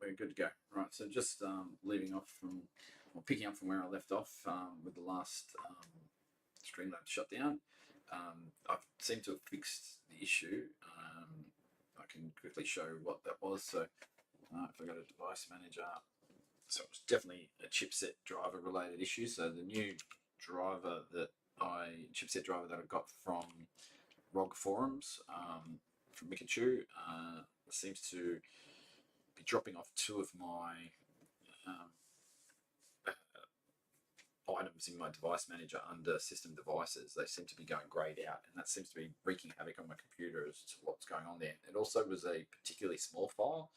we're good to go. Right, so just leaving off from, or picking up from where I left off with the last Streamlabs shutdown. I've seemed to have fixed the issue. I can quickly show what that was. So if I go to Device Manager, so it was definitely a chipset driver related issue. So the new chipset driver that I got from ROG Forums from Mikachu seems to be dropping off two of my um, items in my device manager under system devices. They seem to be going grayed out, and that seems to be wreaking havoc on my computer as to what's going on there. It also was a particularly small file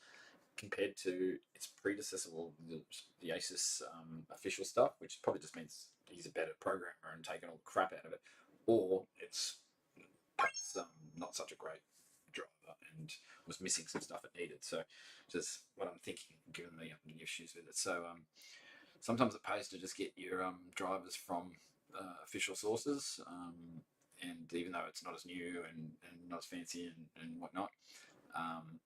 compared to its predecessor, the Asus official stuff, which probably just means he's a better programmer and taking all the crap out of it, or it's perhaps not such a great driver and was missing some stuff it needed. So, just what I'm thinking, given the issues with it. So, sometimes it pays to just get your drivers from official sources. And even though it's not as new and not as fancy and whatnot, um,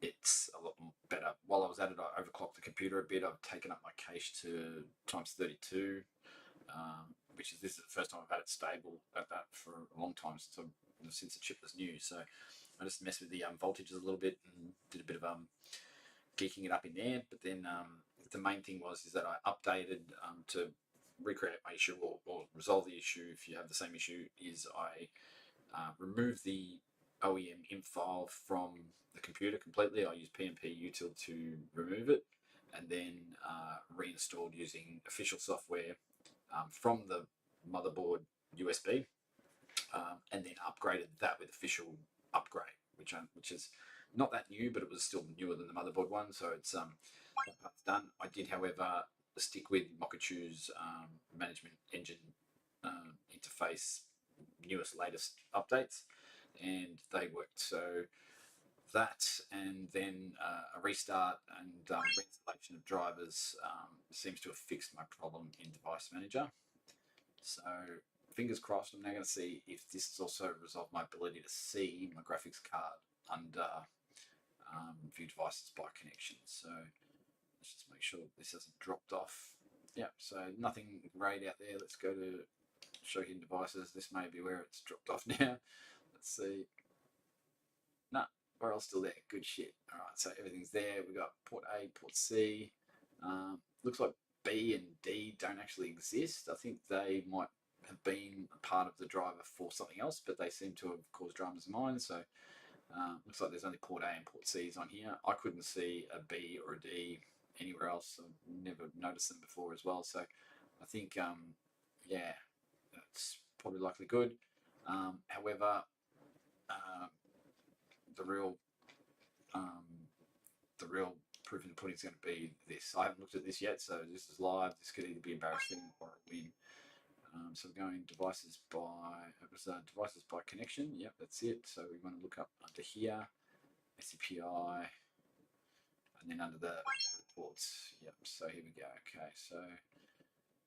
it's a lot better. While I was at it, I overclocked the computer a bit. I've taken up my cache to times 32, which is this is the first time I've had it stable at that for a long time since the chip was new. So I just messed with the voltages a little bit and did a bit of geeking it up in there. But then the main thing is that I updated to recreate my issue or resolve the issue if you have the same issue. Is I remove the OEM INF file from the computer completely. I use PMP util to remove it, and then reinstalled using official software from the motherboard USB, and then upgraded that with official upgrade, which is not that new, but it was still newer than the motherboard one. So it's that part's done. I did, however, stick with Mokachu's management engine interface, newest, latest updates, and they worked. So that, and then a restart and reinstallation of drivers seems to have fixed my problem in Device Manager. So fingers crossed. I'm now going to see if this has also resolved my ability to see my graphics card under view devices by connection. So let's just make sure this hasn't dropped off. Yeah, so nothing grayed out there. Let's go to show hidden devices. This may be where it's dropped off now. Let's see. No, we're all still there. Good shit. All right, so everything's there. We got port A, port C. Looks like B and D don't actually exist. I think they might have been a part of the driver for something else, but they seem to have caused dramas in mine. So looks like there's only port A and port C's on here. I couldn't see a B or a D anywhere else. I've never noticed them before as well. So I think, yeah, that's probably likely good. However, the real proof in the pudding is going to be this. I haven't looked at this yet, so this is live. This could either be embarrassing or a win. So we're going devices by connection. Yep, that's it. So we want to look up under here, SCPI, and then under the ports. Yep. So here we go. Okay. So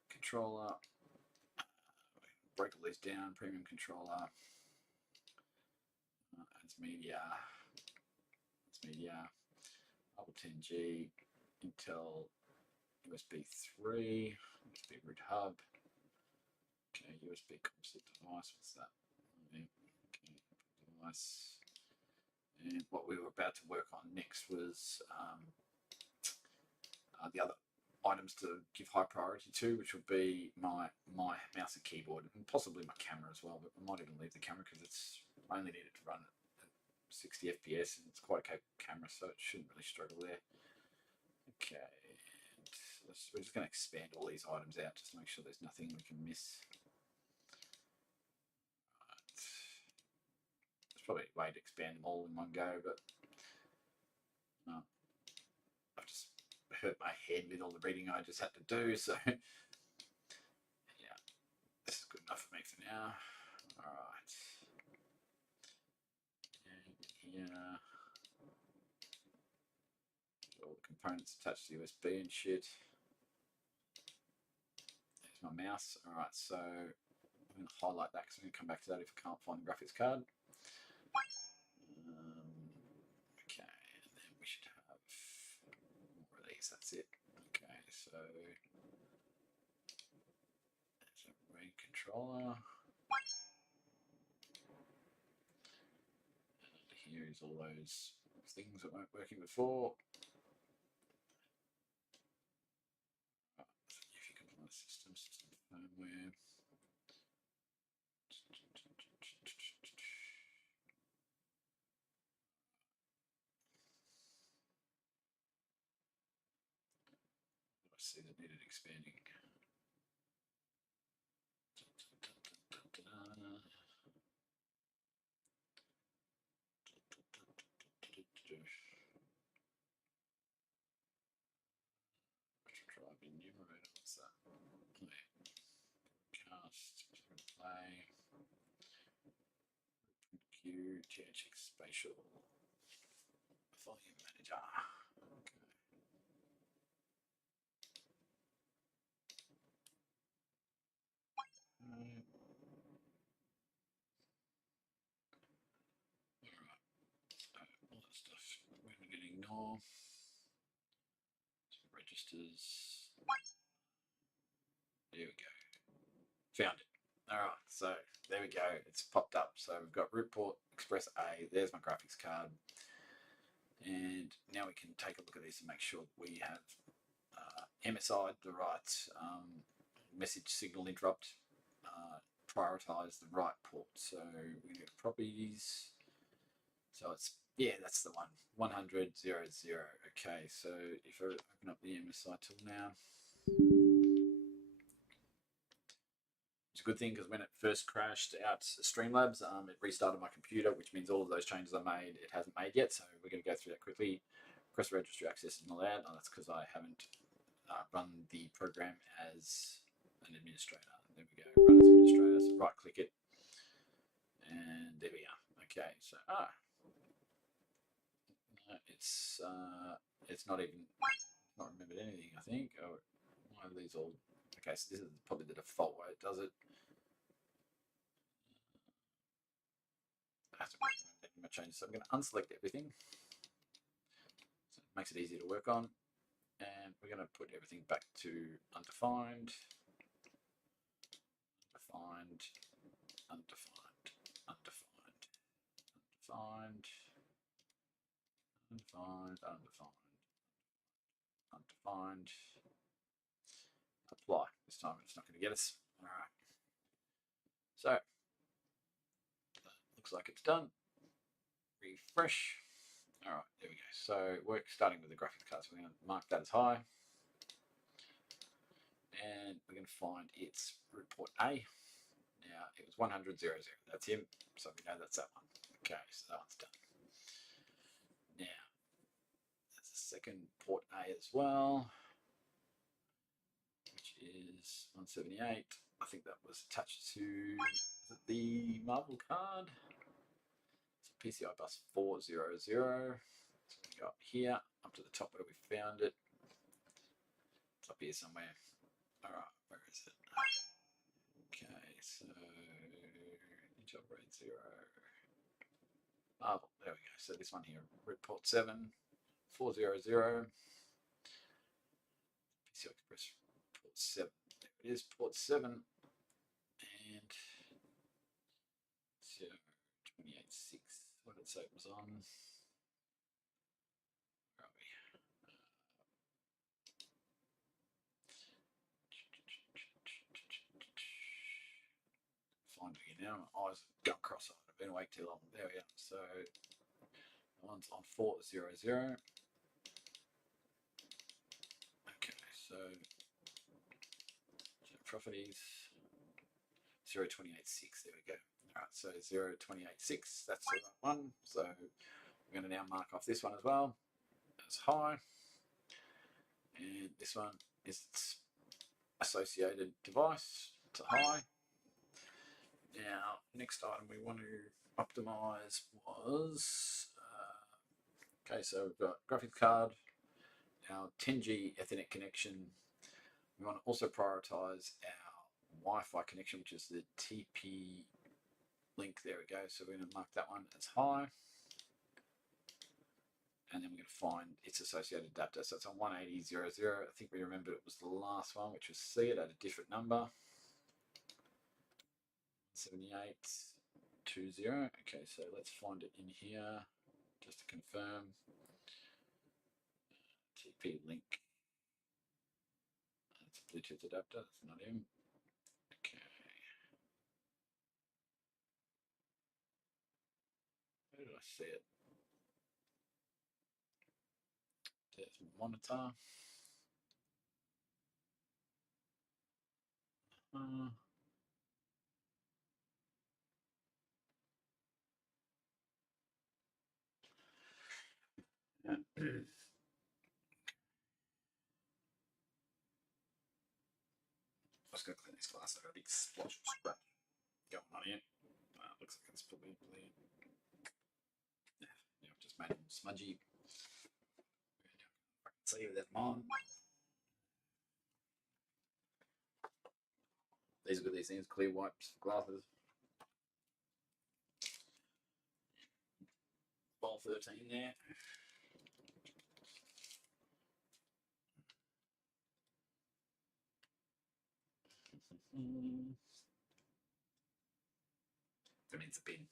controller. Break all these down. Premium controller. It's media. Apple 10G, Intel USB 3, USB root hub. Okay, USB composite device. What's that? Okay, device. And what we were about to work on next was the other items to give high priority to, which would be my mouse and keyboard, and possibly my camera as well. But I might even leave the camera because it's only needed to run at 60 FPS, and it's quite a capable camera, so it shouldn't really struggle there. Okay, and we're just going to expand all these items out just to make sure there's nothing we can miss. There's probably a way to expand them all in one go, but I've just hurt my head with all the reading I just had to do, so yeah, this is good enough for me for now. All right, and here, all the components attached to USB and shit. There's my mouse. All right, so I'm going to highlight that because I'm going to come back to that if I can't find the graphics card. Okay, and then we should have controller. And here's all those things that weren't working before. If you can find the system firmware. I see that needed expanding. Drive enumerator, what's that? Play. Cast, play. Q, THX spatial. Volume manager. Okay. All that stuff we're going to ignore. Some registers. There we go. Found it. All right, so there we go. It's popped up. So we've got root port Express A. There's my graphics card. And now we can take a look at this and make sure we have MSI, the right message signal interrupt, prioritize the right port. So we go to properties. So it's, yeah, that's the one, 100, 0, 0. Okay, so if I open up the MSI tool now, it's a good thing because when it first crashed out Streamlabs, it restarted my computer, which means all of those changes I made, it hasn't made yet. So we're going to go through that quickly. Request registry access isn't allowed. Oh, that's because I haven't run the program as an administrator. There we go, run as administrator. So right click it, and there we are. Okay, so it's not even not remembered anything. I think. Oh, why are these all? Okay, so this is probably the default way it does it. I have to make my changes. So I'm going to unselect everything. So it makes it easier to work on. And we're going to put everything back to undefined, undefined, undefined, undefined, undefined, undefined, undefined, undefined. Apply. This time it's not going to get us. All right. So looks like it's done. Refresh. All right, there we go. So we're starting with the graphics card. So we're going to mark that as high. And we're going to find its root port A. Now it was 100, 0, 0. That's him. So we know that's that one. Okay, so that one's done. Now, there's a second port A as well, which is 178. I think that was attached to the Marvel card. So PCI bus 400. So we go up here, up to the top where we found it. It's up here somewhere. All right, where is it? Okay, so Intel RAID 0. Marvel, there we go. So this one here, root port 7, 400. PCI Express port 7. There it is, port 7. And 286. What did it say it was on? Where are we? Finding it now. My eyes have gone cross-eyed. I've been awake too long. There we are. So the one's on 400. Okay, so properties 0286. There we go. All right, so 0286. That's the right one. So we're going to now mark off this one as well as high, and this one is its associated device to high. Now, next item we want to optimize was okay. So we've got graphics card, our 10G Ethernet connection. We want to also prioritize our Wi-Fi connection, which is the TP link. There we go. So we're going to mark that one as high. And then we're going to find its associated adapter. So it's on 180.0.0. I think we remember it was the last one, which was C. It had a different number. 7820. Okay, so let's find it in here just to confirm. TP link. That's a Bluetooth adapter. That's not him. Okay. Where did I see it? There's monitor. I was going to clean this glass. I've got a big splotch of scratch going on here. Looks like it's probably yeah, I've just made them smudgy. I can see that mine. These are good, these things, clear wipes, glasses. Ball 13 there. That means a bin.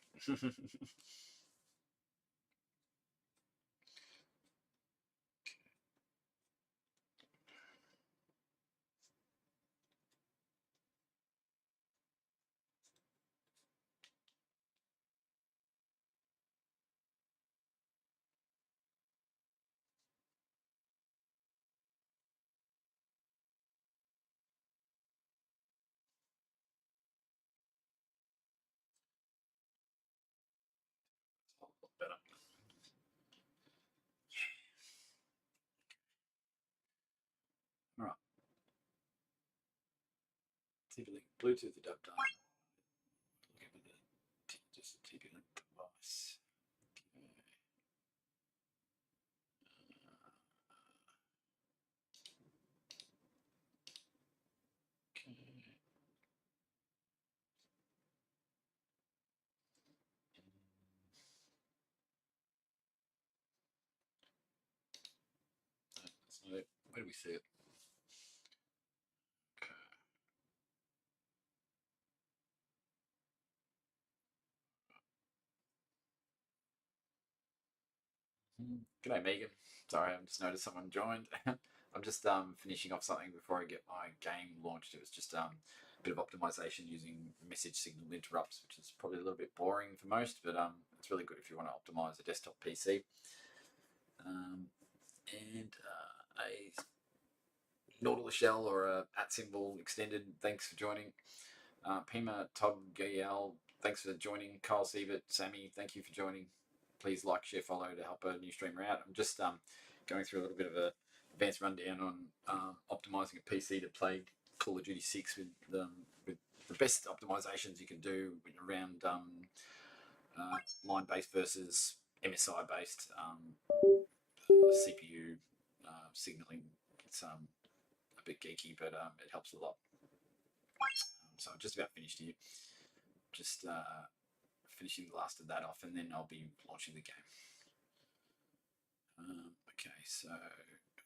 A lot better. All right. TP-Link Bluetooth adapter. Look at the just a TP-Link device. Okay. That's not it. Where do we see it? Okay. G'day, Megan. Sorry, I've just noticed someone joined. I'm just finishing off something before I get my game launched. It was just a bit of optimization using message signal interrupts, which is probably a little bit boring for most, but it's really good if you want to optimize a desktop PC. And a Nautilus shell or a @ extended. Thanks for joining. Pima, Todd, Gael, thanks for joining. Kyle Siebert, Sammy, thank you for joining. Please like, share, follow to help a new streamer out. I'm just going through a little bit of a advanced rundown on optimizing a PC to play Call of Duty 6 with the best optimizations you can do around line-based versus MSI-based CPU signaling. It's a bit geeky, but it helps a lot. So I'm just about finished here. Just finishing the last of that off, and then I'll be launching the game. Okay, so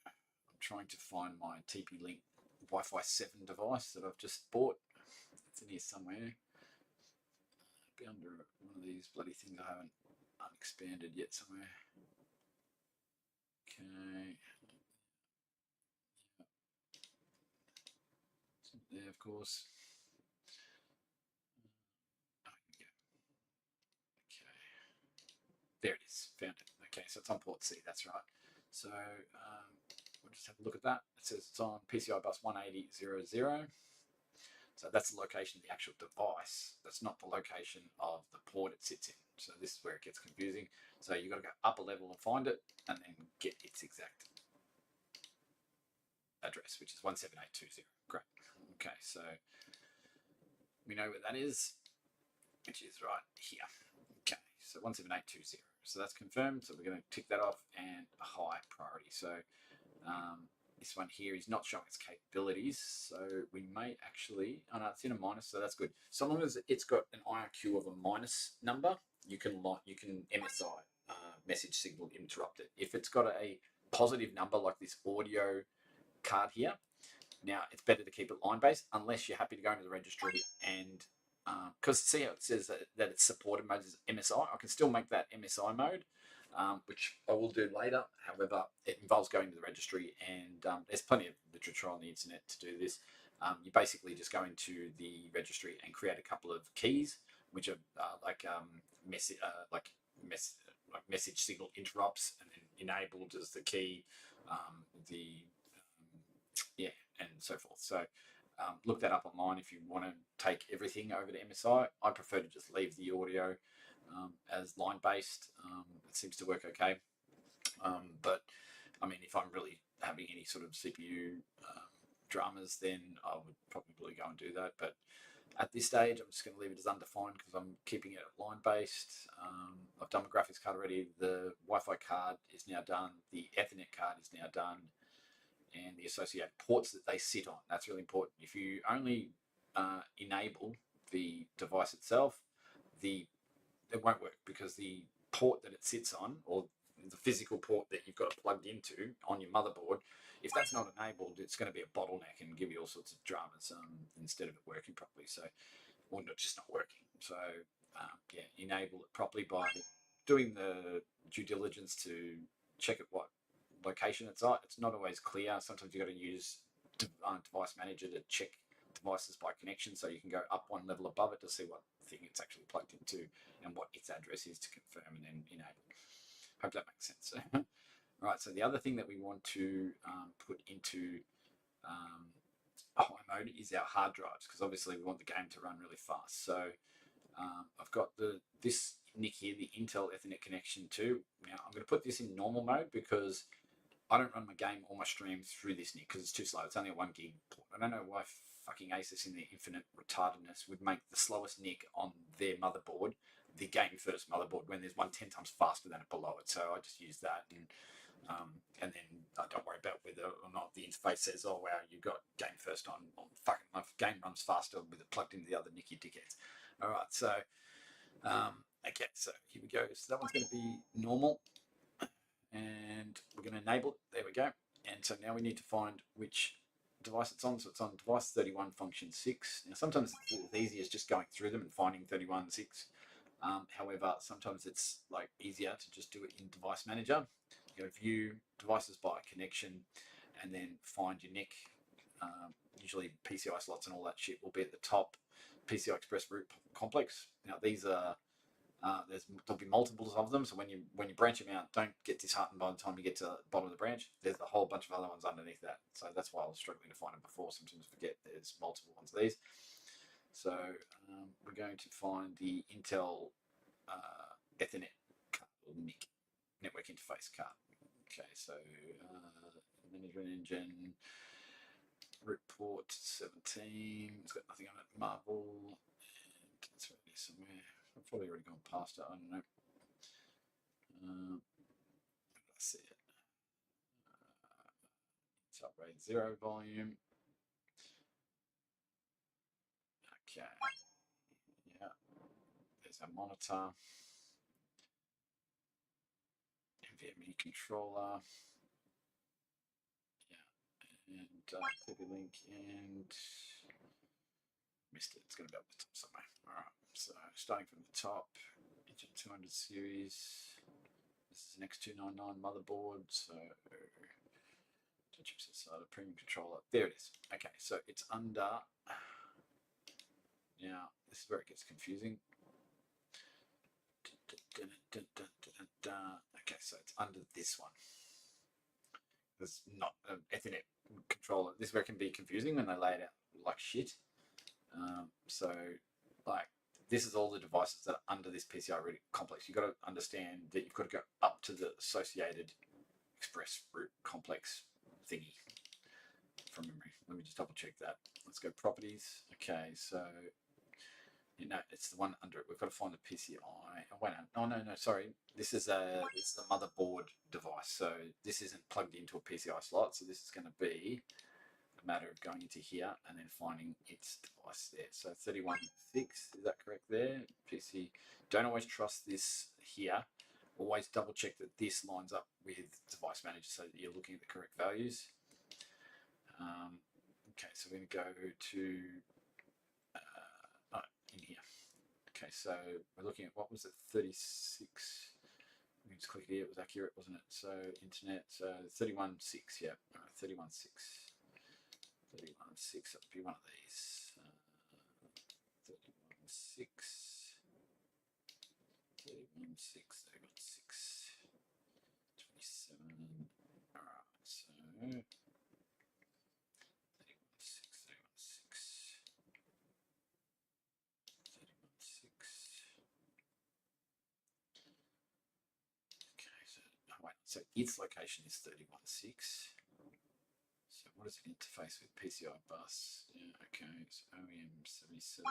I'm trying to find my TP-Link Wi-Fi 7 device that I've just bought. It's in here somewhere. It'll be under one of these bloody things I haven't unexpanded yet somewhere. Okay. It's not there, of course. Okay. There it is. Found it. Okay, so it's on port C. That's right. So we'll just have a look at that. It says it's on PCI bus 180.0.0. So that's the location of the actual device. That's not the location of the port it sits in. So this is where it gets confusing. So you've got to go up a level and find it, and then get its exact address, which is 178.20. Great. Okay, so we know where that is, which is right here. Okay, so 178.20. So that's confirmed. So we're going to tick that off, and a high priority. So this one here is not showing its capabilities, so we may actually, oh no, it's in a minus, so that's good. So long as it's got an IRQ of a minus number, you can MSI, message signal interrupted. If it's got a positive number like this audio card here, now it's better to keep it line based unless you're happy to go into the registry and because see how it says that it's supported mode is MSI. I can still make that MSI mode, which I will do later. However, it involves going to the registry, and there's plenty of literature on the internet to do this. You basically just go into the registry and create a couple of keys, which are like message signal interrupts, and then enabled as the key, yeah, and so forth. So look that up online if you want to take everything over to MSI. I prefer to just leave the audio as line based. It seems to work okay. But I mean, if I'm really having any sort of CPU dramas, then I would probably go and do that. But at this stage, I'm just going to leave it as undefined because I'm keeping it line based. I've done my graphics card already. The Wi-Fi card is now done. The Ethernet card is now done. And the associated ports that they sit on. That's really important. If you only enable the device itself, it won't work because the port that it sits on, or the physical port that you've got plugged into on your motherboard, if that's not enabled, it's going to be a bottleneck and give you all sorts of dramas instead of it working properly. So, or not just not working. So, yeah, enable it properly by doing the due diligence to check at what location it's at. It's not always clear. Sometimes you've got to use device manager to check devices by connection, so you can go up one level above it to see what thing it's actually plugged into and what its address is to confirm and then enable. Hope that makes sense. Right, so the other thing that we want to put into high mode is our hard drives, because obviously we want the game to run really fast. So I've got this NIC here, the Intel Ethernet connection too. Now I'm going to put this in normal mode because I don't run my game or my stream through this NIC because it's too slow. It's only a 1 gig port. I don't know why fucking Asus in their infinite retardedness would make the slowest NIC on their motherboard the game first motherboard when there's one 10 times faster than it below it. So I just use that, and then I don't worry about whether or not the interface says, "Oh wow, you got game first on fucking my game runs faster with it plugged into the other NIC, you dickheads." All right, so okay, so here we go. So that one's going to be normal, and we're going to enable it. There we go. And so now we need to find which device it's on. So it's on device 31 function 6. Now sometimes it's as easy as just going through them and finding 31.6. However, sometimes it's like easier to just do it in device manager. You go view devices by connection and then find your NIC. Usually PCI slots and all that shit will be at the top. PCI Express root complex. Now these are there'll be multiples of them, so when you branch them out, don't get disheartened by the time you get to the bottom of the branch. There's a whole bunch of other ones underneath that, so that's why I was struggling to find them before. Sometimes I forget there's multiple ones of these. So we're going to find the Intel Ethernet card, or NIC, network interface card. Okay, so management engine, root port 17. It's got nothing on it. Marvel, and it's already somewhere. I've probably already gone past it. I don't know. I see it. It's upgrade 0 volume. Okay. Yeah. There's a monitor. NVMe controller. Yeah. And TP link and missed it. It's going to be up the top somewhere. All right. So starting from the top, Engine 200 series. This is an X299 motherboard. So chipset side, a premium controller. There it is. Okay, so it's under. Now this is where it gets confusing. Okay, so it's under this one. There's not an Ethernet controller. This is where it can be confusing when they lay it out like shit. So, like, this is all the devices that are under this PCI root complex. You've got to understand that you've got to go up to the associated express root complex thingy from memory. Let me just double check that. Let's go properties. Okay, so it's the one under it. We've got to find the PCI. Oh, wait, no, sorry. This is a motherboard device. So this isn't plugged into a PCI slot. So this is going to be a matter of going into here and then finding its device there. So 31.6, is that correct there? PC. Don't always trust this here. Always double check that this lines up with device manager so that you're looking at the correct values. Okay, so we're going to go to in here. Okay, so we're looking at, what was it, 36. We can just click here, it was accurate, wasn't it? So internet, so 31.6, yeah, all right, 31.6. 31.6, that would be one of these. 31.6. 31.6, 31.6. 27. All right, so 31.6, 31.6. 31.6. Okay, so wait, so its location is 31.6. So what does it interface with? PCI bus. Yeah, okay, so OEM 77.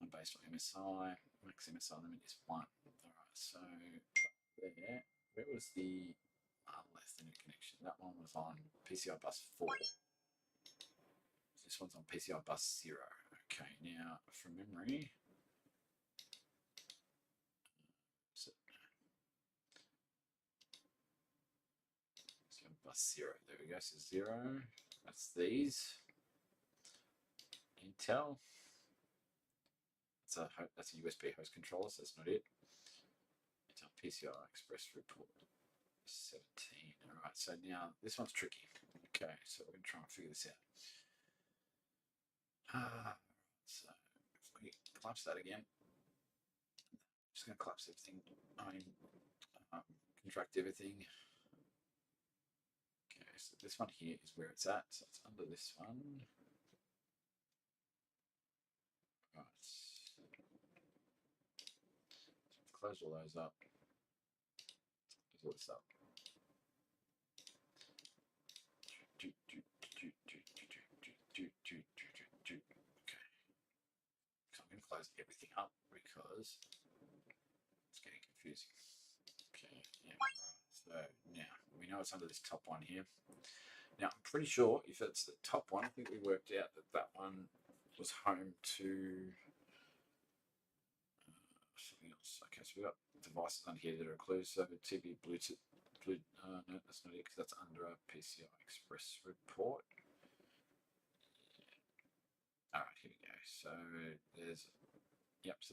I'm based on MSI. Max MSI limit is 1. Alright, so there. Where was the less than a connection? That one was on PCI bus 4. This one's on PCI bus 0. Okay, now from memory. So, PCI bus 0. There we go. So 0. That's these. Intel. That's a USB host controller, so that's not it. Intel PCI Express report 17. All right, so now this one's tricky. Okay, so we're going to try and figure this out. So if we collapse that again, I'm just going to collapse everything. Contract everything. Okay, so this one here is where it's at. So it's under this one. Right. Close all those up. Close all this up. Okay. So I'm going to close everything up because it's getting confusing. Okay, yeah. So now we know it's under this top one here. Now I'm pretty sure if it's the top one, I think we worked out that that one was home to something else. Okay, so we've got devices under here that are clues. So TV, Bluetooth, no, that's not it because that's under a PCI Express report. All right, here we go. So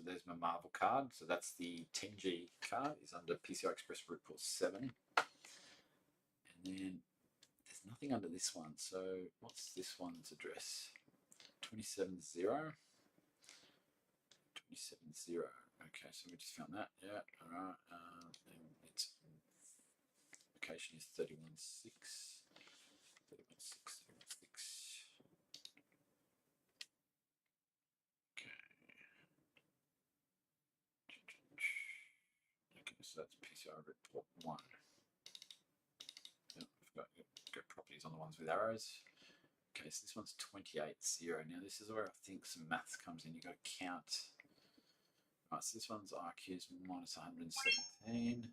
there's my Marvel card. So that's the 10G card is under PCI Express report 7. And then there's nothing under this one. So what's this one's address? 270. 270. Okay, so we just found that. Yeah, all right. And its location is 31.6. 31.6. 31.6. Okay. Okay, so that's PCI report 1. Yeah, I've got properties on the ones with arrows. Okay, so this one's 28.0. Now this is where I think some maths comes in. You've got to count. Right, so this one's IQ's minus 117.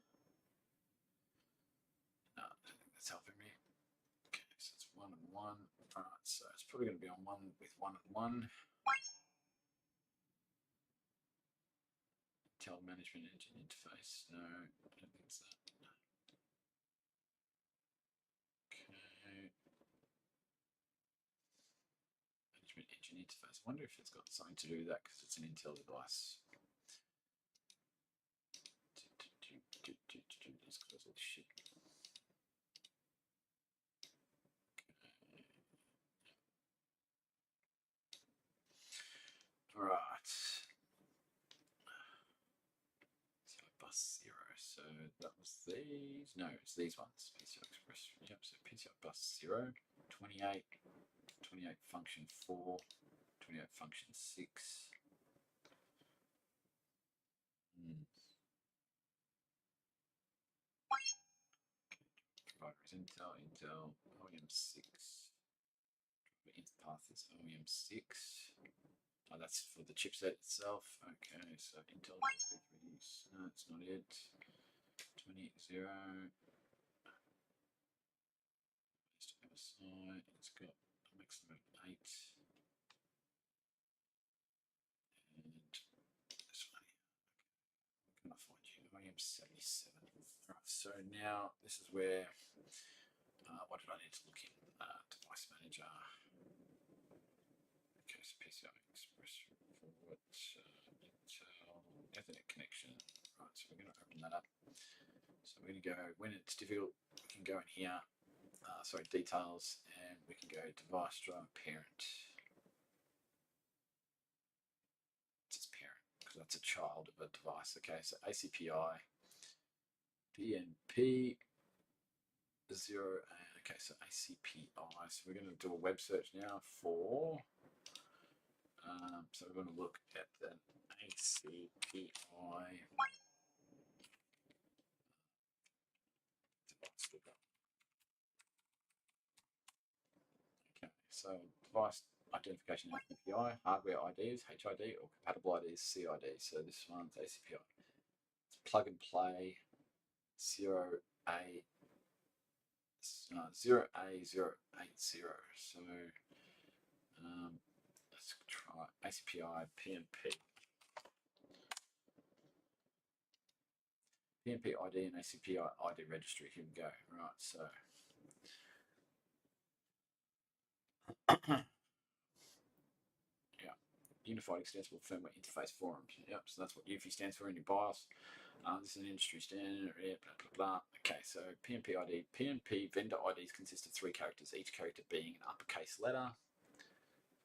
No, I don't think that's helping me. Okay, so it's 1 and 1. Alright, so it's probably going to be on 1 with 1 and 1. Intel Management Engine Interface. No, I don't think it's that. Okay. Management Engine Interface. I wonder if it's got something to do with that because it's an Intel device. Let's close all this shit. All right. So bus 0. So that was these. No, it's these ones. PCI Express. Yep. So PCI bus 0, 28, 28 function 4, 28 function 6. Provider is Intel, OEM 6. Path is OEM 6. Oh, that's for the chipset itself. Okay, so Intel. No, it's not it. 28.0. MSI. It's got a maximum of 8. And this one here. Can I find you? OEM 77. Alright, so now this is where what did I need to look in? Device manager. Okay, PCI Express forward Intel Ethernet connection. Right, so we're going to open that up. So we're going to go, when it's difficult, we can go in here, details, and we can go device driver parent. It's parent, because that's a child of a device. Okay, so ACPI, PNP, 0, okay, so ACPI. So we're going to do a web search now for, so we're going to look at the ACPI device lookup. Okay, so device identification ACPI, hardware IDs, HID, or compatible IDs, CID. So this one's ACPI. It's plug and play 0A. 0A080. So let's try ACPI PNP. PNP ID and ACPI ID registry. Here we go. Right, so yeah, Unified Extensible Firmware Interface Forums. Yep, so that's what UFI stands for in your BIOS. This is an industry standard. Yeah, blah blah blah. Okay, so PNP ID. PNP vendor IDs consist of 3 characters, each character being an uppercase letter.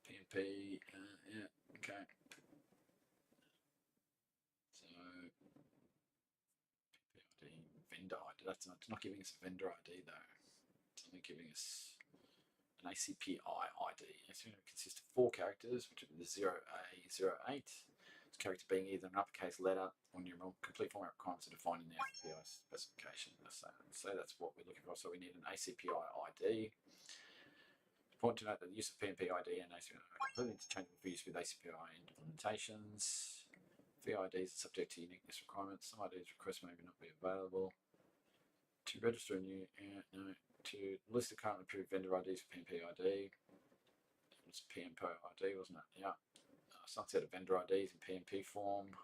PNP. Yeah. Okay. Vendor ID. That's not giving us a vendor ID though. It's only giving us an ACPI ID. It's going to consist of 4 characters, which are the 0A08. This character being either an uppercase letter or numeral. Complete format requirements are defined in the ACPI specification. So that's what we're looking for. So we need an ACPI ID. Important to note that the use of PNP ID and ACPI are completely interchangeable for use with ACPI implementations. VIDs are subject to uniqueness requirements. Some IDs requests may not be available. To register a new, to list the currently approved vendor IDs for PNP ID. It was PNP ID, wasn't it? Yeah. Sunset of vendor IDs in PNP form.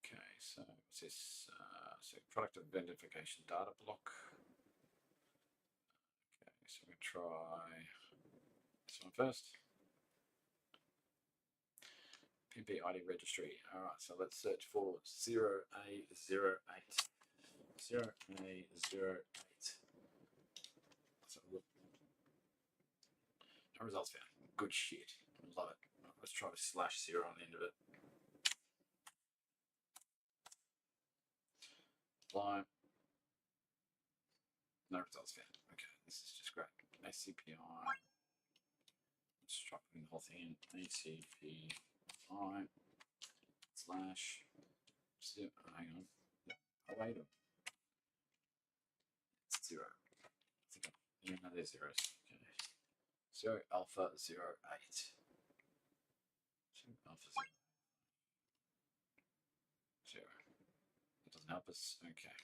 Okay, so what's this? So product identification data block. Okay, so we're going to try this one first. PNP ID registry. All right, so let's search for 0A08. 0A08. Let's have a look. No results found. Good shit. Love it. Let's try to /0 on the end of it. Apply. No results found. Okay, this is just great. ACPI. Let's try putting the whole thing in. ACPI / hang on. Oh, wait. It's 0. I think no, there's zeros. Okay. 0 alpha 08. 0 alpha 0. That doesn't help us. Okay.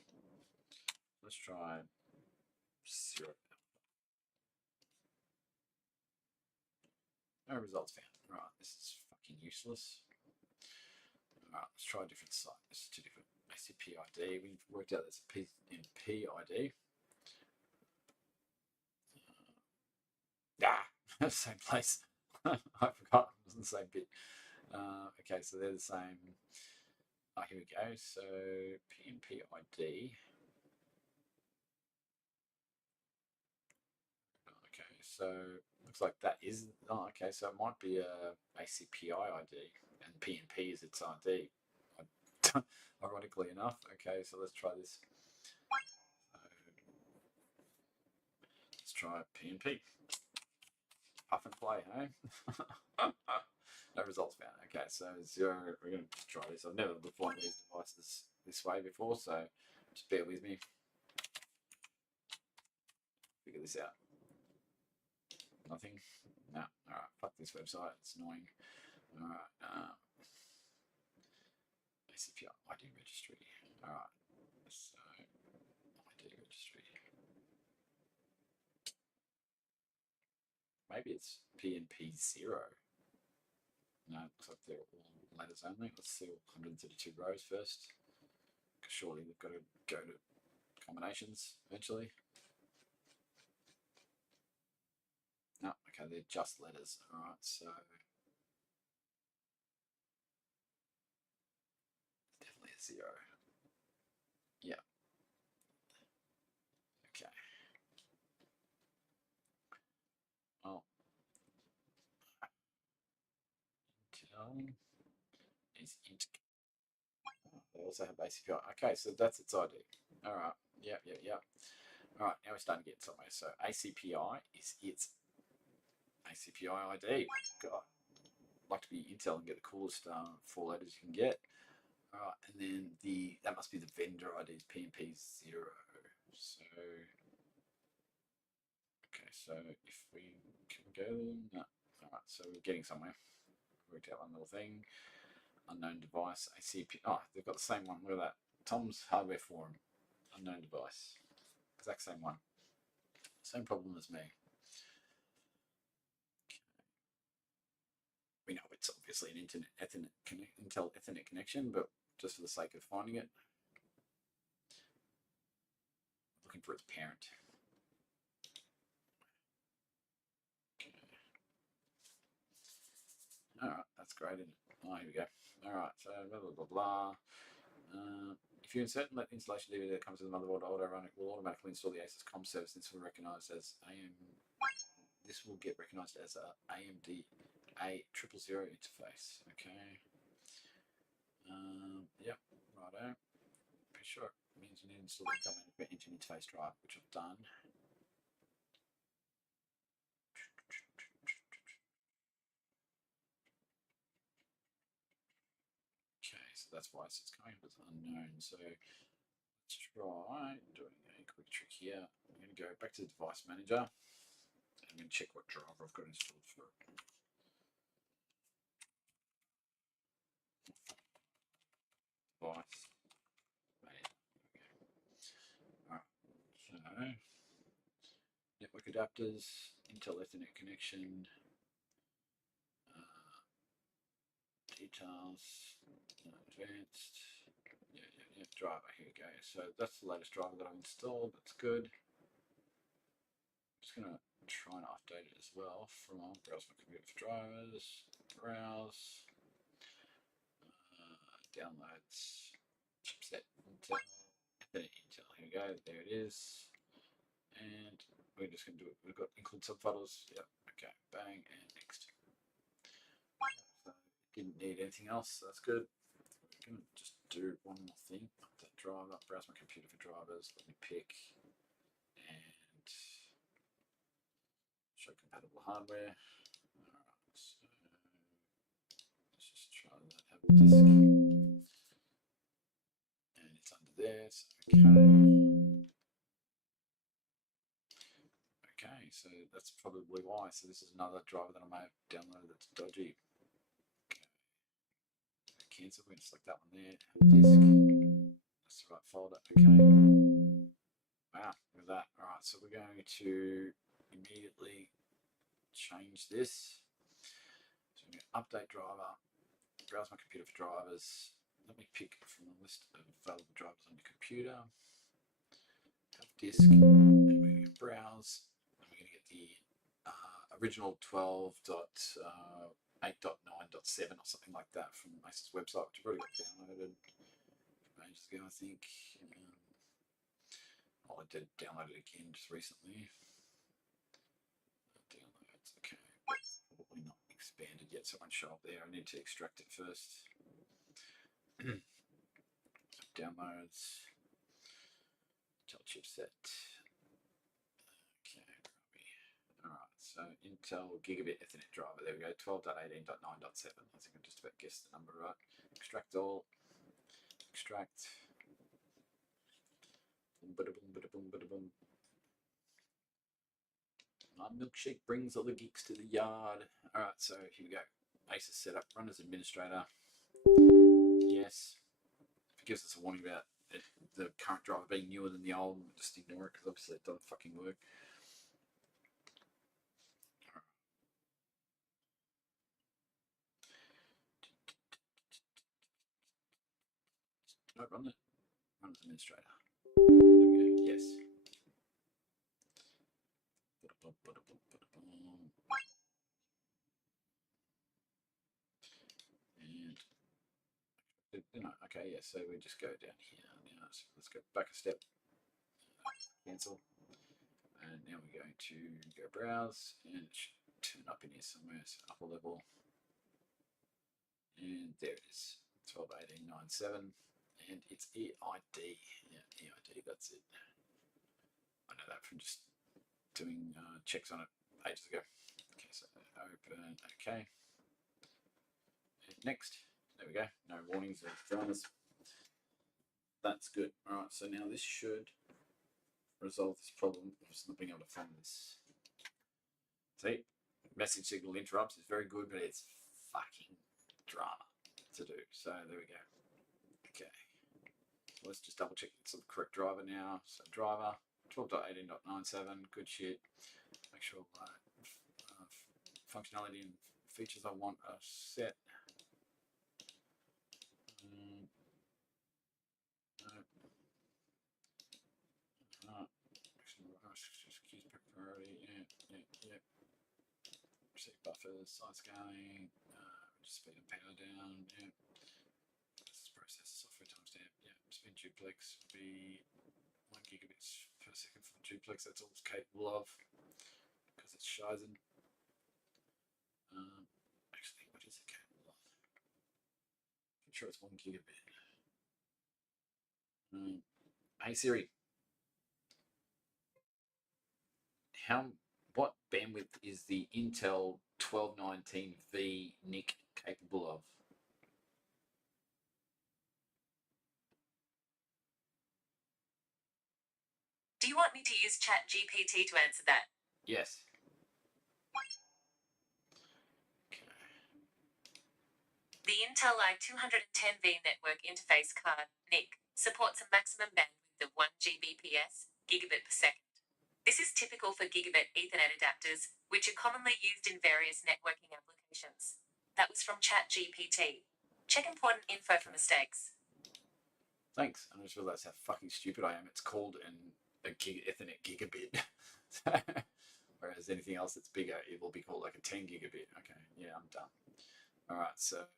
Let's try 0 alpha. No results found. Right, this is fucking useless. Alright, let's try a different site. This is 2 different ACPI ID. We've worked out there's a PNP ID. Same place. I forgot it wasn't the same bit. Okay, so they're the same. Here we go. So PNP ID. Okay, so looks like that is. Oh, okay, so it might be a ACPI ID, and PNP is its ID. Ironically enough. Okay, so let's try this. Let's try PNP. Puff and play, hey? No results found. Okay, so 0. We're going to try this. I've never deployed these devices this way before, so just bear with me. Figure this out. Nothing. No. All right. Fuck this website. It's annoying. All right. ACPI ID registry. All right. So ID registry. Maybe it's PNP 0. No, it looks like they're all letters only. Let's see 132 rows first. Because surely we've got to go to combinations eventually. No, Okay, they're just letters. All right, so definitely a 0. Yeah. Okay. Oh, Intel is int. They also have ACPI. Okay, so that's its ID. All right. Yep. All right, now we're starting to get somewhere. So ACPI is its ACPI ID. God, I'd like to be Intel and get the coolest 4 letters you can get. All right, and then that must be the vendor ID is PMP0. So okay, so if we can go, no. All right, so we're getting somewhere. Worked out one little thing. Unknown device, ACP. Oh, they've got the same one. Look at that. Tom's Hardware Forum. Unknown device. Exact same one. Same problem as me. We know it's obviously an Intel Ethernet connection, but just for the sake of finding it, looking for its parent. Okay. All right, that's great, isn't it? Oh, here we go. All right, so blah, blah, blah. If you insert that installation DVD that comes with the motherboard, it will automatically install the ASUS COM service. This will recognize as This will get recognized as a AMD A000 interface. Okay. Yep. Righto. Pretty sure it means you need to install the Intel Management Engine interface drive, which I've done. Okay, so that's why it's coming up as unknown. So let's try doing a quick trick here. I'm going to go back to the device manager. I'm going to check what driver I've got installed for it. Device manager. Okay. Alright, so network adapters, Intel Ethernet connection, details, advanced, yeah, driver, here we go. So that's the latest driver that I've installed, that's good. I'm just gonna try and update it as well from browse my computer for drivers, browse, downloads, chipset, Intel, Intel, here we go, there it is. And we're just gonna do it, we've got include subfiles, yep, okay, bang, and next. So didn't need anything else, so that's good. I'm gonna just do one more thing. Update driver, browse my computer for drivers, let me pick and show compatible hardware. Alright, so let's just try that, have a disk. And it's under there, so okay. Okay, so that's probably why. So this is another driver that I may have downloaded that's dodgy. Okay. Cancel, we're going to select that one there. Disk. That's the right folder. Okay. Wow, look at that. Alright, so we're going to immediately change this. So I'm going to update driver, browse my computer for drivers. Let me pick from the list of available drivers on your computer. Have disk, and we're going to browse. We're going to get the original 12.8.9.7 or something like that from ASUS website, which I've already got downloaded from ages ago, I think. I did download it again just recently. Downloads, okay, probably not expanded yet, so it won't show up there. I need to extract it first. Downloads, Intel chipset. Okay, alright, so Intel Gigabit Ethernet driver, there we go, 12.18.9.7. I think I just about guessed the number right. Extract all, extract. Boom. My milkshake brings all the geeks to the yard. Alright, so here we go. ASUS setup, run as administrator. Yes. If it gives us a warning about the current driver being newer than the old, just ignore it because obviously it doesn't fucking work. No, run as administrator. There we go. Yes. didn't I? Okay, yeah. So we just go down here now. So let's go back a step. Cancel. And now we're going to go browse and it should turn up in here somewhere. So upper level. And there it is. 121897. And it's EID. Yeah, EID, that's it. I know that from just doing checks on it ages ago. Okay, so open, okay. And next. There we go. No warnings or dramas. That's good. All right, so now this should resolve this problem of just not being able to find this. See, message signal interrupts is very good, but it's fucking drama to do. So there we go. Okay, so let's just double check it's the correct driver now. So driver 12.18.97, good shit. Make sure functionality and features I want are set. Excuse priority. Yeah. Receive buffers, side scaling, speed and power down. Yeah. This process software timestamp. Yeah. Speed duplex will be 1 gigabits per second for the duplex. That's all it's capable of because it's Shizen. Actually, what is it capable of? I'm sure it's 1 gigabit. Hey Siri, what bandwidth is the Intel 1219V NIC capable of? Do you want me to use ChatGPT to answer that? Yes. The Intel i210V network interface card, NIC, supports a maximum bandwidth of 1 Gbps, gigabit per second. This is typical for gigabit Ethernet adapters, which are commonly used in various networking applications. That was from ChatGPT. Check important info for mistakes. Thanks. I just realised how fucking stupid I am. It's called a Ethernet gigabit. Whereas anything else that's bigger, it will be called like a 10 gigabit. Okay, yeah, I'm done. All right, so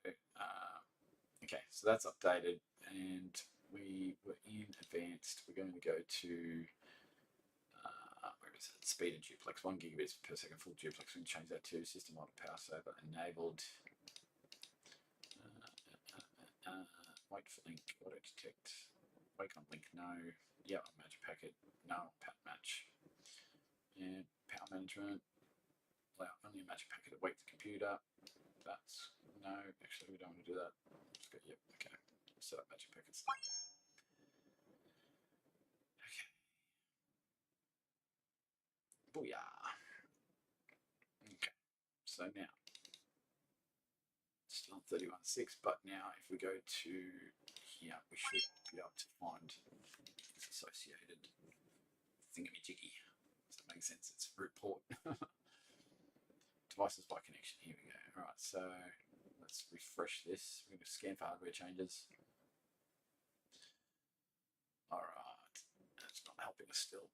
okay, so that's updated, and we were in advanced. We're going to go to where is it? Speed and duplex, 1 gigabits per second full duplex. We can change that to system model power saver enabled. Wait for link, auto detect. Wake on link, no. Yeah, match packet, no. Pat match. And power management. Allow only a match packet. Wake the computer. That's no. Actually, we don't want to do that. Just go. Yep. Okay. Set up match packets. Okay. Booyah. Okay. So now still on 31.6, but now if we go to here, we should be able to find this associated thingamajiggy. Does that make sense? It's root port. Devices by connection. Here we go. All right, so let's refresh this. We're going to scan for hardware changes. All right, it's not helping us still.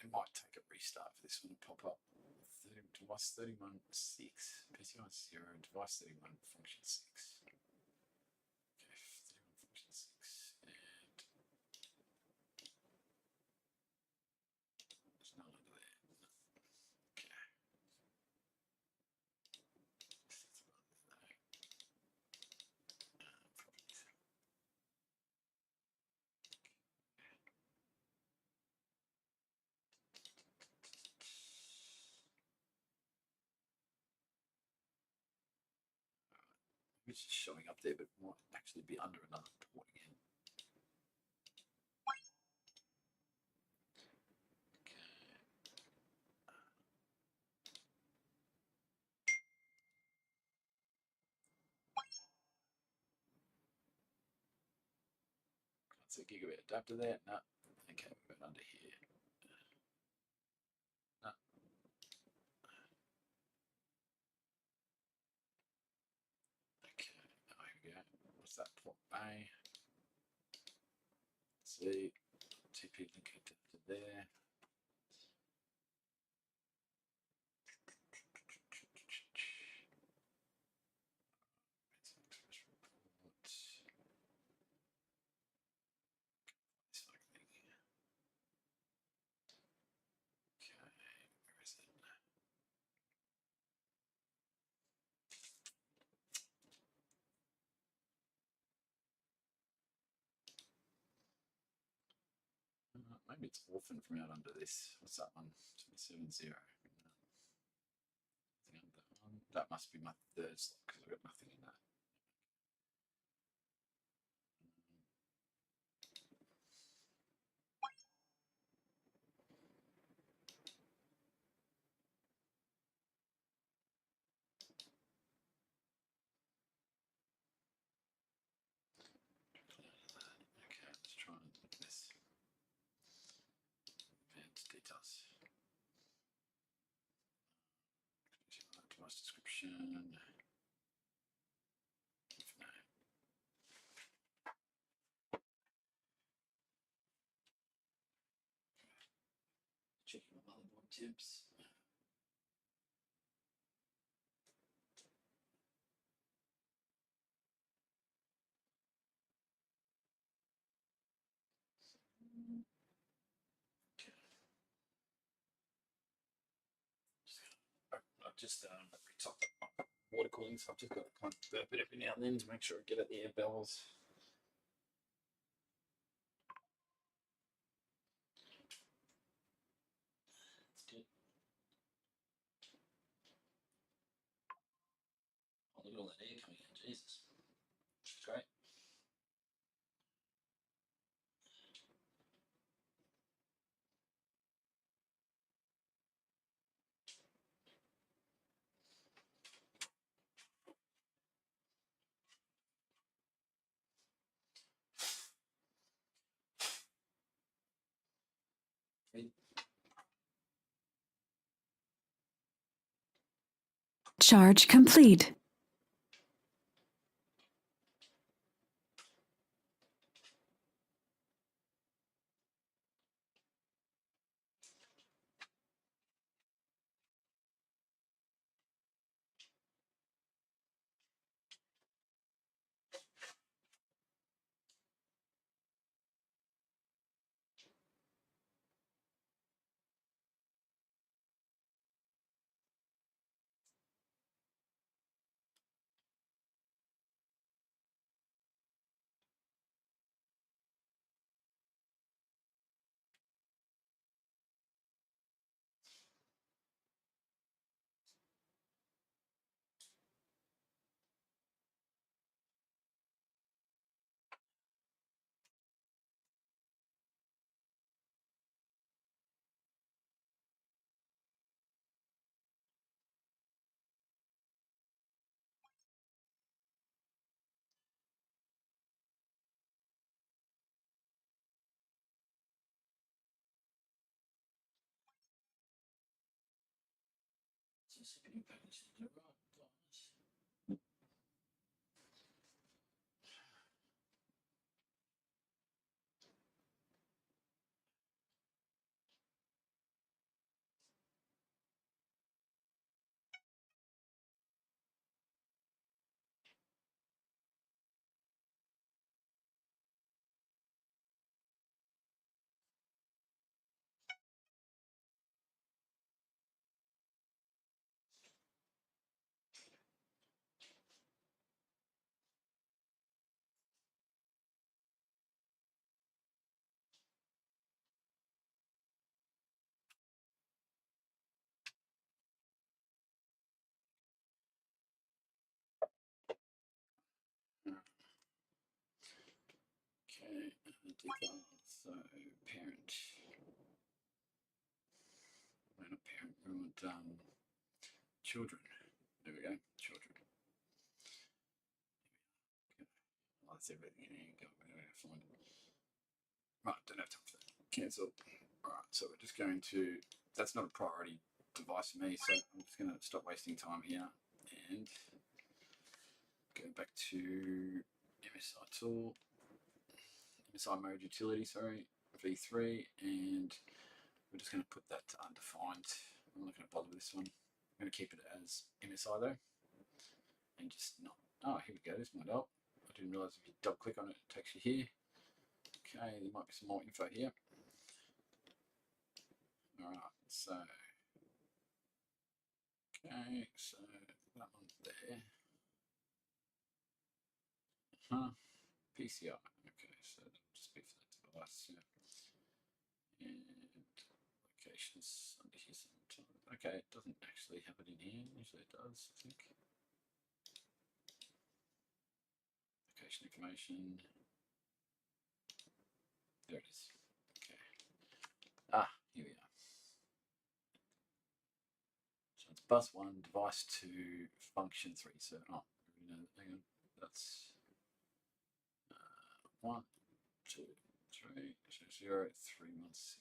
It might take a restart for this one to pop up. Device 31.6, PCI 0, device 31, function 6. Okay, 31, function 6, and there's none under there. Okay. Properties. It's just showing up there, but might actually be under another port again. Can't see gigabit adapter there. No. Okay, we went under here. No. Okay, oh, here we go. What's that? Port A. See, TP link adapter there. Maybe it's Orphan from out under this. What's that one? 270. That must be my third slot because I've got nothing in that. Okay, let's try and look at this. Advanced details. Device description. Checking my motherboard tips. I've just retopped up my water cooling, so I've just got to kind of burp it every now and then to make sure I get at the air bells. Oh, look at all that air coming in, Jesus. It's great. Charge complete. Okay, details. So parent. No, not parent. We want children. There we go. Children. Oh, that's everything. Go. We're going to find it. Right, don't have time for that. Cancel. Alright, so we're just going to. That's not a priority device for me, so I'm just going to stop wasting time here and go back to MSI tool. MSI mode utility, sorry, V3, and we're just going to put that to undefined. I'm not going to bother with this one. I'm going to keep it as MSI though, and just not. Oh, here we go. This might help. I didn't realize if you double click on it, it takes you here. Okay, there might be some more info here. All right, so okay, so that one's there. PCI. Okay, so that'll just be for that device. Yeah. applications under here sometimes. Okay, it doesn't actually have it in here. Usually it does, I think. Application information. There it is. Okay. Ah, here we are. So it's bus 1, device 2, function 3. So, oh, hang on. That's 1, 2, 3, so 0, 3, 1, 6.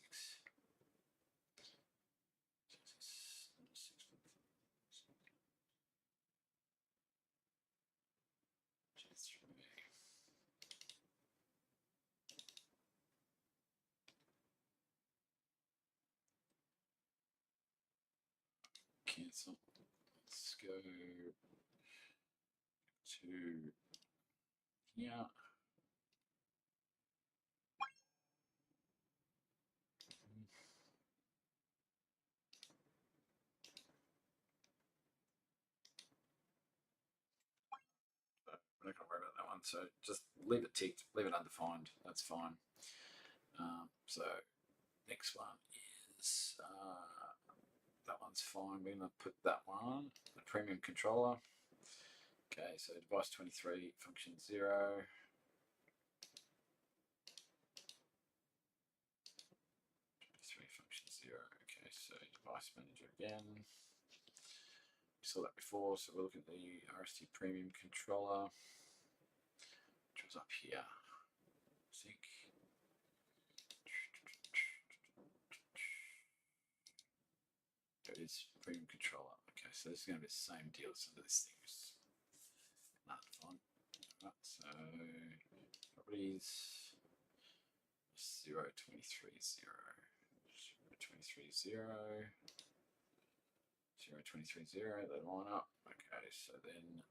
Cancel. Let's go to here. We're not going to worry about that one. So just leave it ticked, leave it undefined. That's fine. So next one is that one's fine. We're going to put that one, the premium controller. Okay, so device 23, function 0. Function 0. Okay, so device manager again. We saw that before, so we'll look at the RST premium controller, which was up here. Sync. There it is, premium controller. Okay, so this is going to be the same deal as under this thing. Not fun. Right, so properties 0, 23, 0. 23, 0. 0, 23, 0. They line up. Okay, so then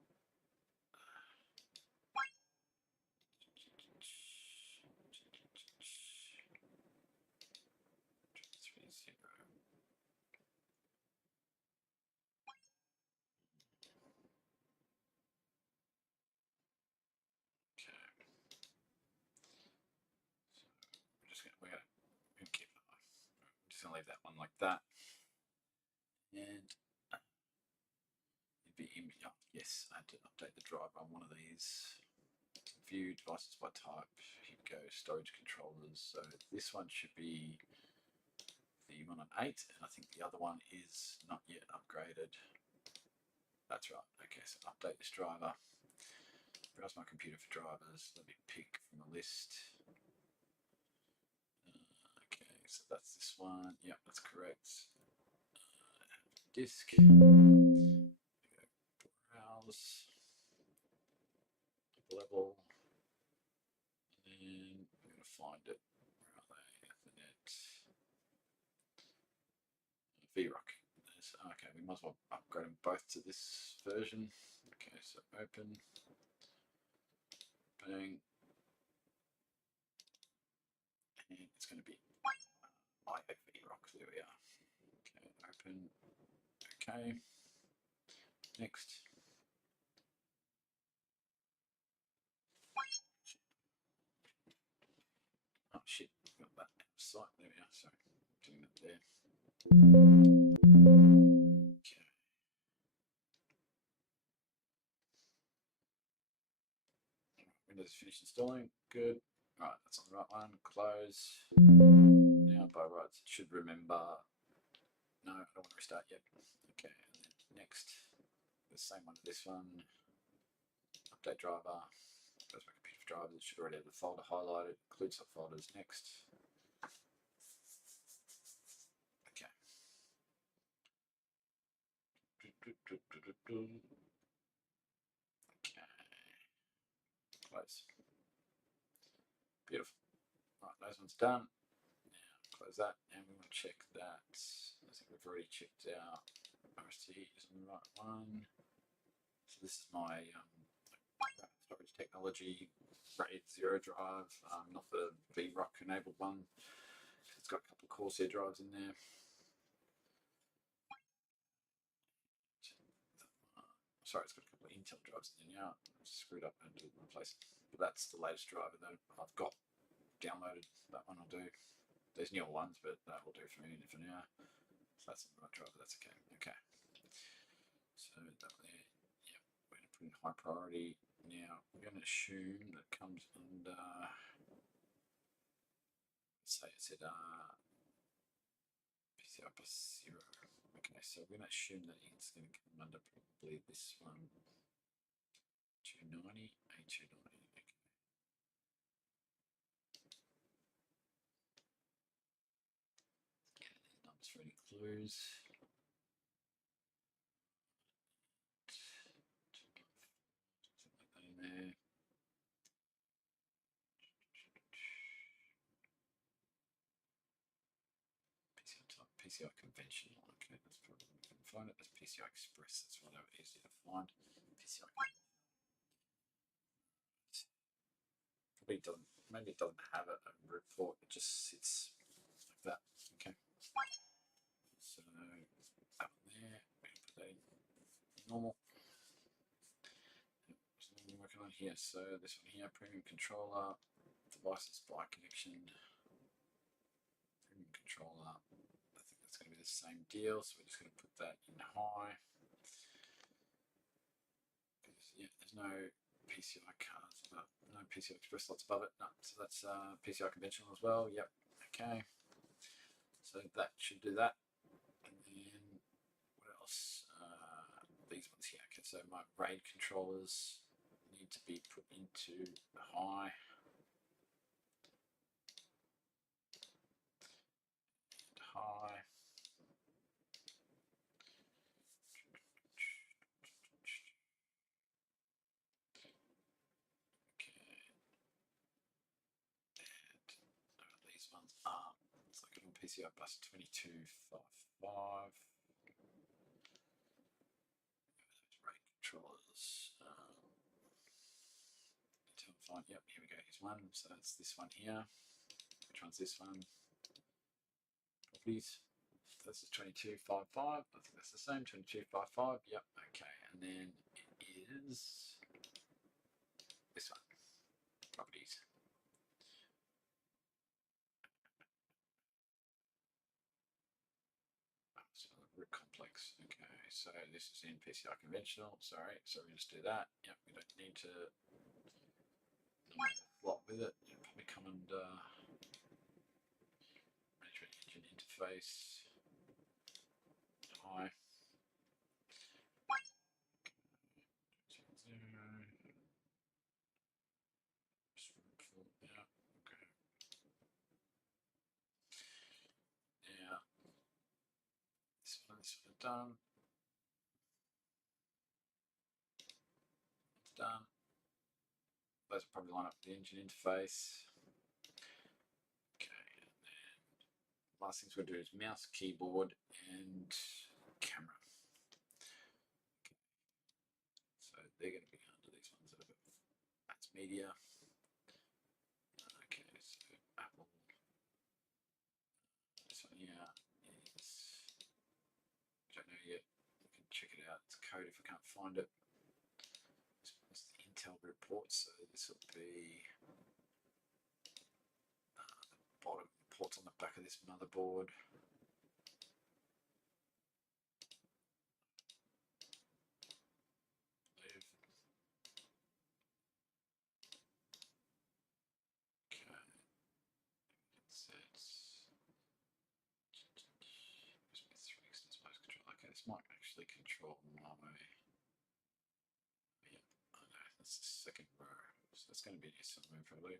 leave that one like that, and it'd be yes, I had to update the driver on one of these. View devices by type. Here we go, storage controllers. So this one should be the one on 8, and I think the other one is not yet upgraded. That's right. Okay, so update this driver. Browse my computer for drivers. Let me pick from a list. Okay, so that's this one. Yep, that's correct. Disk. Browse. Level. And then we're going to find it. Where are they? Ethernet. VROC. Okay, we might as well upgrade them both to this version. Okay, so open. Bang. And it's going to be VROC. There we are. Okay, open. Okay. Next. Oh shit, got that site. There we are. Sorry, doing that there. Okay. Windows finished installing. Good. Right, that's on the right one. Close. Now by rights, it should remember. No, I don't want to restart yet. Okay, and then next, the same one to this one. Update driver. Goes my computer for drivers. It should already have the folder highlighted. Include subfolders. Next. Okay. Okay. Close. Beautiful. Right, those ones done. Now close that, and we want to check that. I think we've already checked out RST is on the right one. So this is my storage technology RAID 0 drive, not the VROC enabled one. It's got a couple of Corsair drives in there. Sorry, it's got a couple of Intel drives in there now. I screwed up and had to replace it. But that's the latest driver that I've got downloaded. That one will do. There's newer ones, but that will do for me for now. So that's the right driver. That's okay. Okay. So that there. Yep. We're going to put in high priority. Now we're going to assume that comes under. Say it's at PCI plus 0. Okay, so we're going to assume that it's going to come under probably this one. 290, A290. Okay. Get these numbers for any clues. Something like that in there. PCI type, PCI conventional. Okay, that's probably we can find it. That's PCI Express. That's rather easy to find. PCI. Probably doesn't. Maybe it doesn't have a root port. It just sits like that. Okay. So that one there. We can put that in normal. So we're working on here. So this one here, premium controller, devices by connection, premium controller. I think that's going to be the same deal. So we're just going to put that in high. Yeah, there's no PCI cards, no PCI Express slots above it. No, so that's PCI conventional as well. Yep. Okay. So that should do that. And then what else? These ones here. Okay, so my RAID controllers need to be put into high. And high. These ones are, it's like on PCI bus 2255. RAID controllers. Fine. Yep, here we go. Here's one. So that's this one here. Which one's this one? Properties. This is 2255. I think that's the same. 2255. Yep. Okay. And then it is this one. Properties. So root complex. Okay. So this is in PCI conventional. Sorry. So we just do that. Yep. We don't need to lot with it. It'll probably come under management engine interface. High. Yeah, okay. Now, this one done. It's done. Those will probably line up with the engine interface. Okay, and then last things we'll do is mouse, keyboard, and camera. Okay. So they're going to be under these ones that are that's media. Okay, so Apple. This one here is, I don't know yet. We can check it out. It's code if I can't find it. It's the Intel report, so this will be the bottom ports on the back of this motherboard. This might actually control my, yeah, I know, that's the second row, so that's going to be here somewhere probably.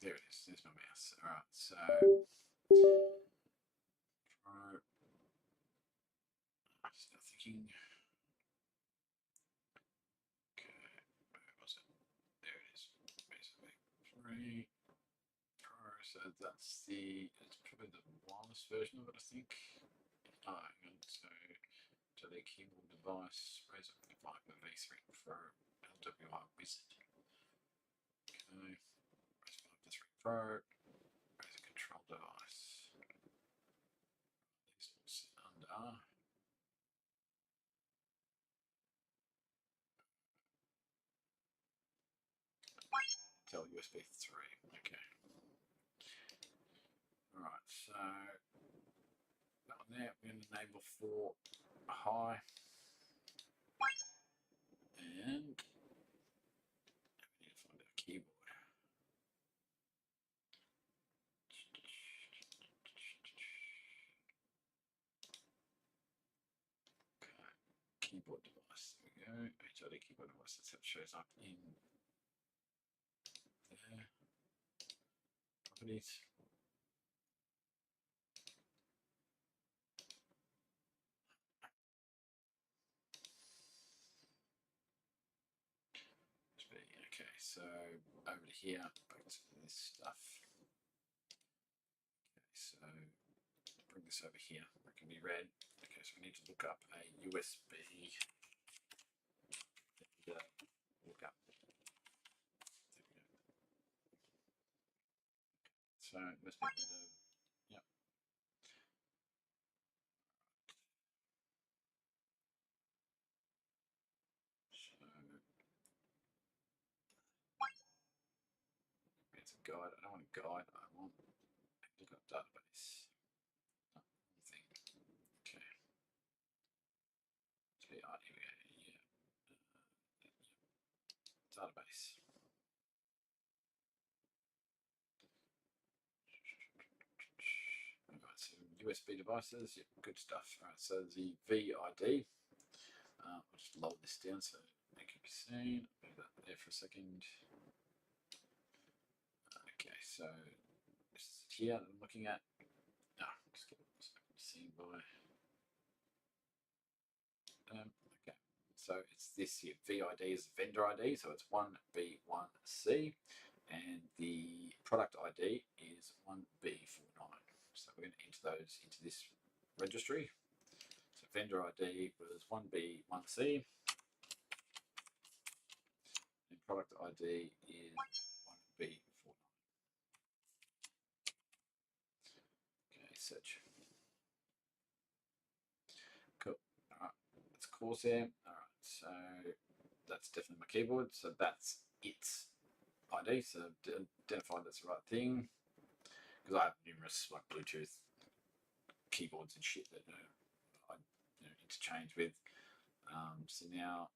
There it is, there's my mouse. Alright, so start thinking. Okay, where was it? There it is. Basically, 3 Pro. So that's it's probably the wireless version of it, I think. Oh, hang on. So the keyboard device, Razer Viper V3 Pro LWI Wizard. Okay. Pro. Where's a control device? These will sit under. Intel USB 3. Okay. Alright, so that one there, we're going to enable for high. And we need to find our keyboard. Okay, keyboard device. There we go. HID keyboard device. That's how it shows up in there. Properties. Okay, so over to here, back to this stuff. Okay, so bring this over here. It can be read. Okay, so we need to look up a USB. And, look up. There we go. So USB window. Yep. So it's a guide. I don't want a guide. I want a lookup database. Thing. Okay. Here we go. Yeah. Database. Alright, so USB devices, yeah, good stuff. Alright, so the VID. I'll just lower this down so it can be seen. Leave that there for a second. Okay, so this is here that I'm looking at. Just get it seen by. Okay, so it's this here. VID is vendor ID, so it's 1B1C, and the product ID is 1B49. So we're going to enter those into this registry. So vendor ID was 1B1C, and product ID is 1B49. Okay, search. Cool. All right, that's Corsair. All right, so that's definitely my keyboard. So that's its ID. So identify that's the right thing. Because I have numerous like Bluetooth keyboards and shit that I interchange with. So now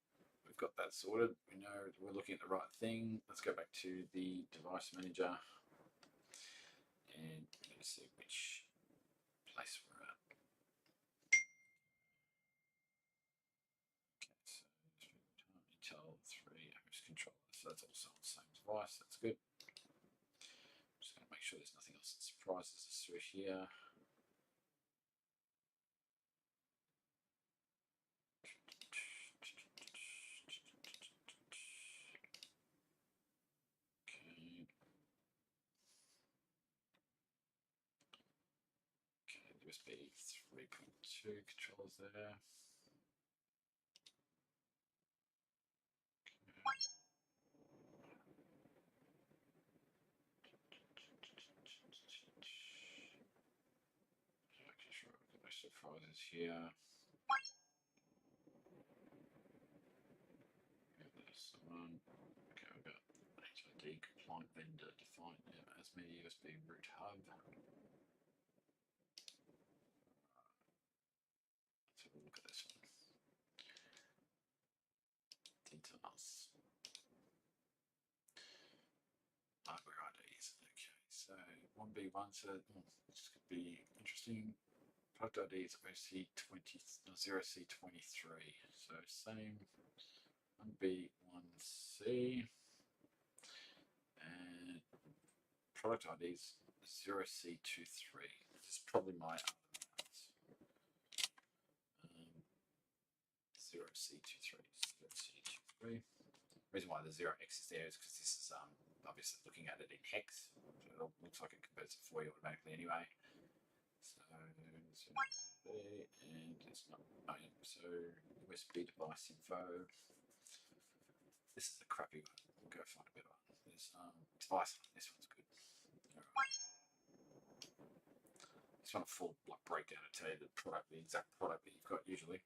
we've got that sorted. We know we're looking at the right thing. Let's go back to the device manager and we're going to see which place we're at. Okay, so Intel 3 host controller. So that's also on the same device. That's good. I'm just going to make sure there's nothing else that surprises us through here. USB 3.2 controllers there. Making sure I've got no surprises here. There's one. Okay, we've got HID compliant vendor defined as media USB root hub. Let's have a look at this one. Details. Hardware IDs. Okay, so 1B1, so this could be interesting. Product ID is OC20, 0C23. So same 1B1C. And product ID is 0C23. This is probably my 0C23. 0C23. The reason why the 0x is there is because this is obviously looking at it in hex. So it looks like it converts it for you automatically anyway. So and it's not. Oh yeah, so USB device info. This is a crappy one. We'll go find a better one. There's device. This one's good. just want a full like breakdown to tell you the product, the exact product that you've got usually.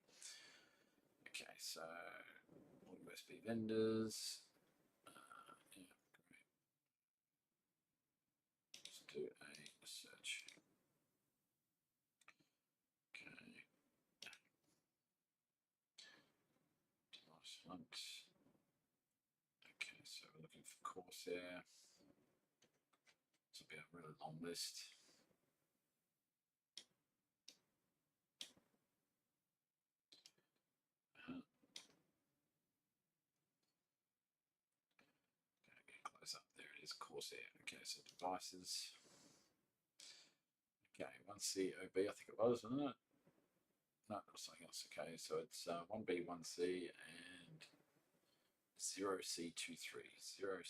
Okay, so all USB vendors. Yeah, great. Let's do a search. Okay. Device hunt. Okay, so we're looking for Corsair. This will be a really long list. Close up. There it is, Corsair. Okay, so devices. Okay, 1C OB, I think it was, wasn't it? No, it was something else. Okay, so it's 1B, 1C, and 0C23. 0C23.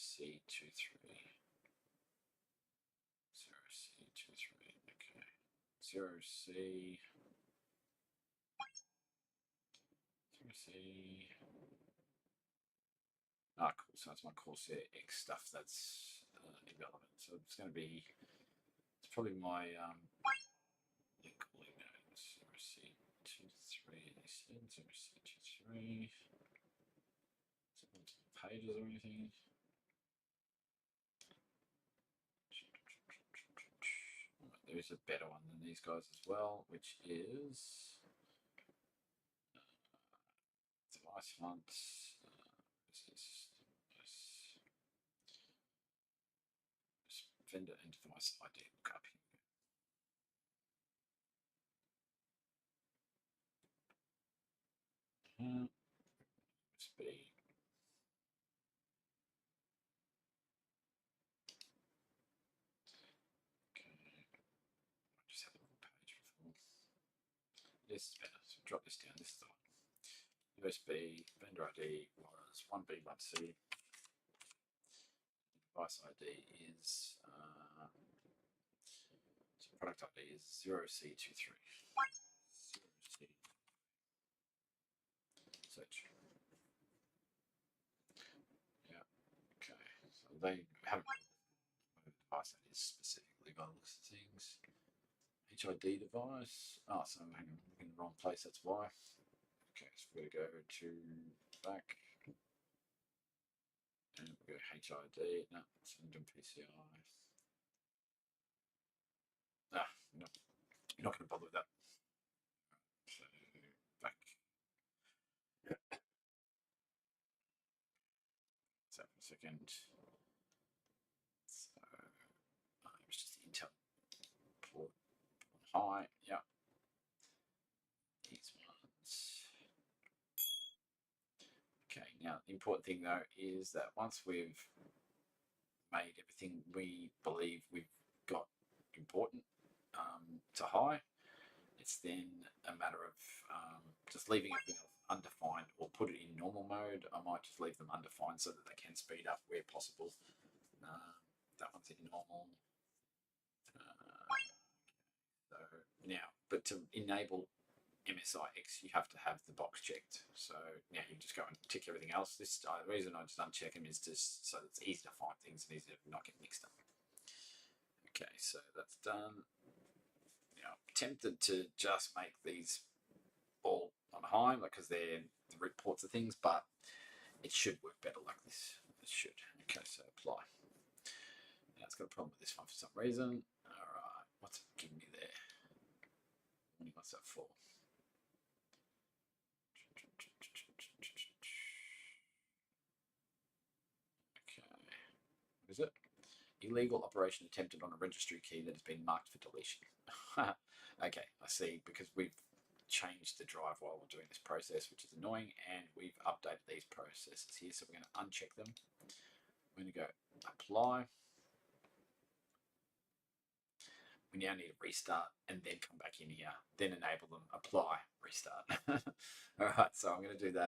0C23. Okay. 0C. 0C. Ah, cool. So that's my Corsair X stuff. That's irrelevant. So it's going to be. It's probably my link calling nodes. 0C23. They said 0C23. Pages or anything. There's a better one than these guys as well, which is device hunt. Vendor and device ID lookup. USB. Okay. I just had a little page before. This is better. So drop this down. This is the one. USB vendor ID was 1B, 1C. Device ID is so product ID is 0C23. 0C. Search. Yeah. Okay. So they haven't device that is specifically by the looks of things. HID device. Oh, so hang on, I'm in the wrong place. That's why. Okay, so we're going to go to back. And we go HID. No, send them PCI. Ah, no, you're not going to bother with that. So back. So for a second. So it's just the Intel port high. Yeah. These ones. Okay, now the important thing though is that once we've made everything we believe we've got important to high, it's then a matter of just leaving everything else undefined or put it in normal mode. I might just leave them undefined so that they can speed up where possible. That one's in normal. So now, but to enable MSIX, you have to have the box checked. So now you just go and tick everything else. This the reason I just uncheck them is just so it's easy to find things and easy to not get mixed up. Okay, so that's done. Now, I'm tempted to just make these all on high because they're the root ports of things, but it should work better like this. It should. Okay, so apply. Now it's got a problem with this one for some reason. All right, what's it giving me there? What's that for? Okay, what is it? Illegal operation attempted on a registry key that has been marked for deletion. Okay, I see, because we've changed the drive while we're doing this process, which is annoying, and we've updated these processes here, so we're going to uncheck them. We're going to go apply. We now need to restart and then come back in here, then enable them, apply, restart. All right, so I'm going to do that.